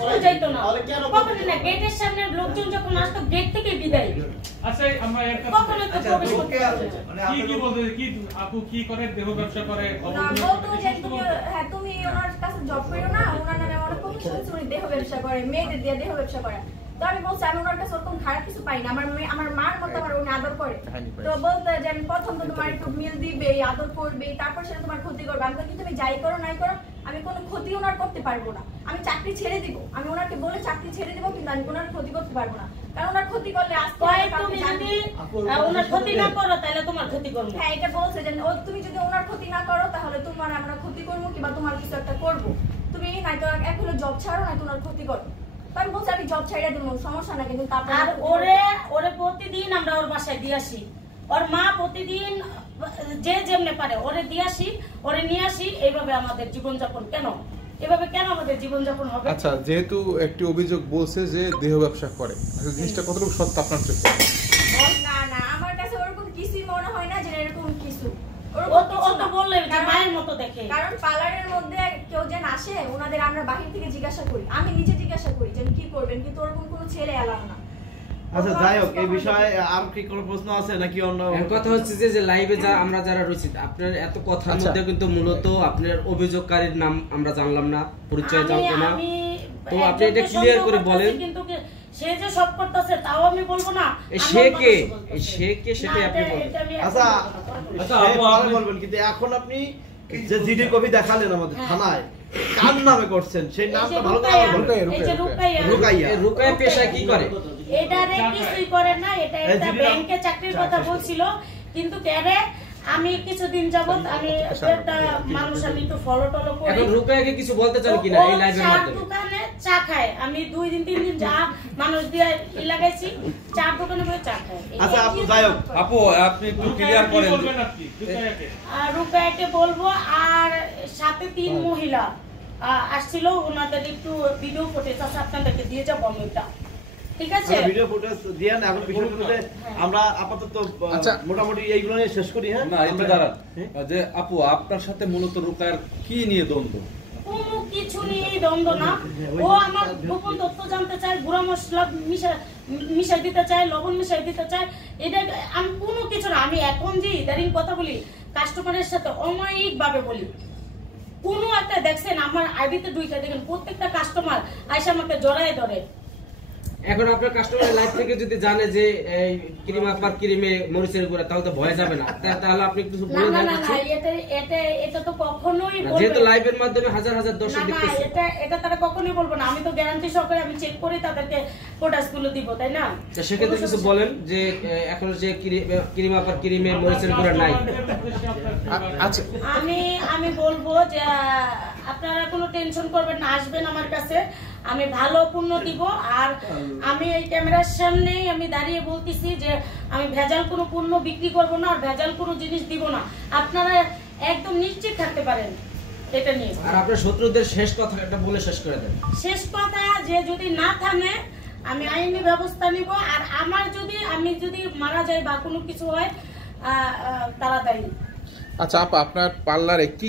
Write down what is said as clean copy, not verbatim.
আসলে যাইতো না, কখনো না। গেটের সামনে লোকজন যখন আসতো গেট থেকে বিদায়। আচ্ছা আমরা একটা কখনো তো প্রবেশ করতে পারবে না। মানে কি বলতে কি আপু কি করে, দেহ ব্যবসা করে? না বলতো যে তুমি হ্যাঁ তুমি ওনার কাছে জব করো না, ওনার নামে অনেক কথা শুনছি উনি দেহ ব্যবসা করে, মেয়েদের দিয়ে দেহ ব্যবসা করে। তো আমি বলছি আমি ওনার কাছে ওরকম খারাপ কিছু পাই না, আমার মার মতো আমার উনি আদর করে। তো বলতে যে আমি প্রথম তো তোমার একটু মিল দিবে, আদর করবে, তারপর সেটা তোমার ক্ষতি করবে। আমি বলি তুমি যাই করো নাই করো, আমি কোনো ক্ষতি ওনার করতে পারবো না। আমি চাকরি ছেড়ে দিব, আমি ওনাকে বলে চাকরি ছেড়ে দিব, কিন্তু আমি ওনার ক্ষতি করতে পারবো না। কারণ ওনার ক্ষতি করলে আজকে তুমি যদি ওনার ক্ষতি না করো তাহলে তোমার ক্ষতি করব। হ্যাঁ এটা বলছে যে তুমি যদি ওনার ক্ষতি না করো তাহলে তোমার আমরা ক্ষতি করবো, কিংবা তোমার কিছু একটা করবো। তুমি নাই তো এখন জব ছাড়ো, নাই তোমার ক্ষতি করো। আমি বলছি আমি জব ছাইড়া দেব, সমস্যা না। কিন্তু তারপর আর ওরে প্রতিদিন আমরা ওর বাসায় দিয়ে আসি, ওর মা প্রতিদিন যে যেমনে পারে ওরে দিয়ে আসি, ওরে নিয়ে আসি। এইভাবে আমাদের জীবনযাপন কেন, এভাবে কেন আমাদের জীবনযাপন হবে? আচ্ছা, যেহেতু একটি অভিযোগ বলছে যে দেহ ব্যবসা করে, আচ্ছা জিনিসটা কতটুকু সত্য আপনার চোখে? না না, আমার কাছে ওরকম কিছুই মনে হয় না যে এরকম কিছু। ও তো বললে যে মায়ের মতো দেখে। কারণ পার্লারের মধ্যে কেউ যেন আসে, ওনাদের আমরা বাহির থেকে জিজ্ঞাসা করি, আমি নিজে জিজ্ঞাসা করি যে কি করবেন, কিন্তু ওরকম কোনো ছেলে এলাও না। আচ্ছা যাই হোক, এই বিষয়ে আর কি কোনো প্রশ্ন আছে নাকি? অন্য কথা হচ্ছে যে লাইভে আমরা যারা রয়েছি, আপনার এত কথার মধ্যে কিন্তু মূলত আপনার অভিযোগকারীর নাম আমরা জানলাম না, পরিচয় জানতো না। তো আপনি এটা ক্লিয়ার করে বলেন। কিন্তু সে যে সব করতেছে তাও আমি বলবো না সে কে সেটাই আপনি বলবেন। আচ্ছা আপনি বলবেন, কিন্তু এখন আপনি যে জিডি কপি দেখালেন আমাদের থানায়, কার নামে করছেন সেই নামটা ভালো করে বলুন। রুকাইয়া পেশা কি করে? এটারে কিছুই করে না, এটা একটা ব্যাংকে চাকরির কথা বলছিল। কিন্তু কেরে আমি কিছুদিন যাবত আমি একটা মানুষ আমি একটু ফলো টলো করি। এখন রুকাইয়াকে কিছু বলতে চান কিনা এই লাইভের মাধ্যমে? দোকানে চা খায়, আমি 2-3 দিন যা মানুষ দিয়ে লাগাইছি, চার দোকানে বসে চা খায়। আচ্ছা আপু যাই হোক, আপু আপনি একটু ক্লিয়ার করেন। রুকাইয়াকে বলবো। আর সাথে 3 মহিলা আসছিল, ওনাদের একটু ভিডিও ফুটেজ আছে, আপনাদেরকে দিয়ে যাবো আমি ওটা। ঠিক আছে, ভিডিও ফুটেজ দিয়ে না। এখন বিষয়গুলোতে আমরা আপাতত মোটামুটি এইগুলো নিয়ে শেষ করি। হ্যাঁ না একটু দাঁড়ান, যে আপু আপনার সাথে মূলত রুকায়ার কি নিয়ে দ্বন্দ্ব? কোনো কিছু নিয়েই দ্বন্দ্ব না। ও আমার গোপন তথ্য জানতে চায়, গুঁড়া মশলা মিশাই দিতে চায়, লবণ মিশাই দিতে চায়। এটা আমি কোনো কিছু না। আমি এখন যে ইদারিং কথা বলি কাস্টমারের সাথে অমায়িক ভাবে বলি। কোনো একটা দেখছেন আমার আইডিতে ঢুকে দেখেন প্রত্যেকটা কাস্টমার আইসা আমাকে জড়ায় ধরে। এখন আপনার কাস্টমারের লাইফ থেকে যদি জানে যে এই ক্রিম আপার ক্রিমে মরিচের গুঁড়া, তাহলে তো ভয় যাবে না? তাহলে আপনি কিছু বলে দেন। না এটা তো কখনোই বলবে না। যেহেতু লাইভের মাধ্যমে হাজার হাজার দর্শক দেখতেছে, এটা তারা কখনোই বলবো না। আমি তো গ্যারান্টি সহকারে আমি চেক করে তাদেরকে প্রোডাক্টগুলো দিব, তাই না? সেক্ষেত্রে কিছু বলেন যে এখন যে ক্রিম আপার ক্রিমে মরিচের গুঁড়া নাই। আচ্ছা আমি বলবো যে আপনারা কোনো টেনশন করবেন না, আসবেন আমার কাছে, আমি ভালো পণ্য দিব। আর আমি এই ক্যামেরার সামনেই আমি দাঁড়িয়ে বলতেছি যে আমি ভেজাল কোনো পণ্য বিক্রি করব না, আর ভেজাল কোনো জিনিস দিব না। আপনারা একদম নিশ্চিত থাকতে পারেন এটা নিয়ে। আর আপনার শত্রুদের শেষ কথাটা বলে শেষ করে দেন। শেষ কথা, যে যদি না থামে আমি আইনি ব্যবস্থা নিব। আর আমি যদি মারা যাই বা কোনো কিছু হয় তারা দায়ী। আচ্ছা আপা, আপনার পার্লারে কি